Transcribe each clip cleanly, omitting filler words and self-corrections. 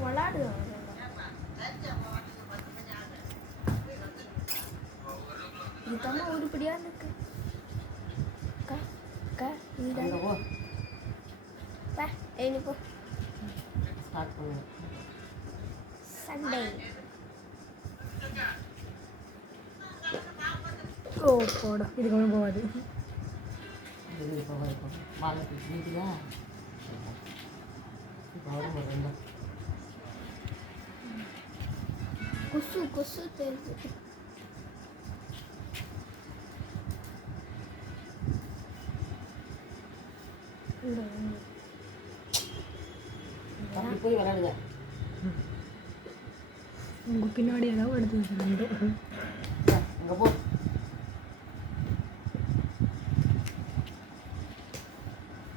விளாடுது இதுதாம்மா உருப்படியாக இருக்கு நீ போ சண்டே ஓ போடா இதுக்கு ஒன்றும் போகாது கொசு கொசு தெரியுது போய் விளாடுங்க உங்கள் பின்னாடி ஏதாவது எடுத்து வச்சுருந்தோம் அங்கே போ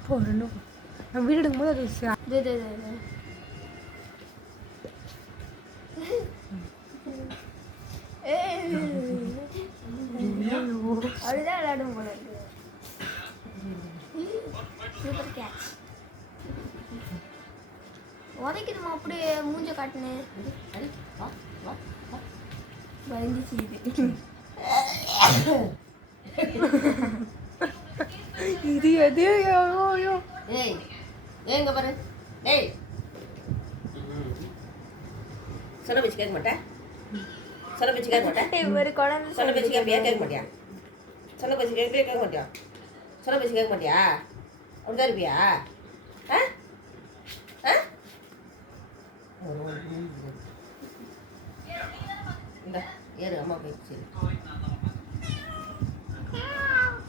போகிறோம் நான் வீடு எடுக்கும்போது அது அப்படிதான் விளையாடும் போல இருக்கு சூப்பர் கேட்ச் உதைக்கணுமா அப்படியே மூஞ்ச காட்டுனேன் பயந்துச்சு இது எது ஐயோ ஏய் ஏங்க பாரு ஏய் சொன்ன பேச்சு கேட்க மாட்டேன் சொன்ன பேச்சு கேட்க மாட்டேன் ஒரு குழந்தை சொன்ன பேச்சு கேட்க மாட்டியா சொன்ன பேச்சு கேட்க மாட்டியா சொன்ன பேச்சு கேட்க மாட்டியா அப்படிதான் இருப்பியா ஆ ஆ இந்த ஏறு அம்மா போயிடுச்சு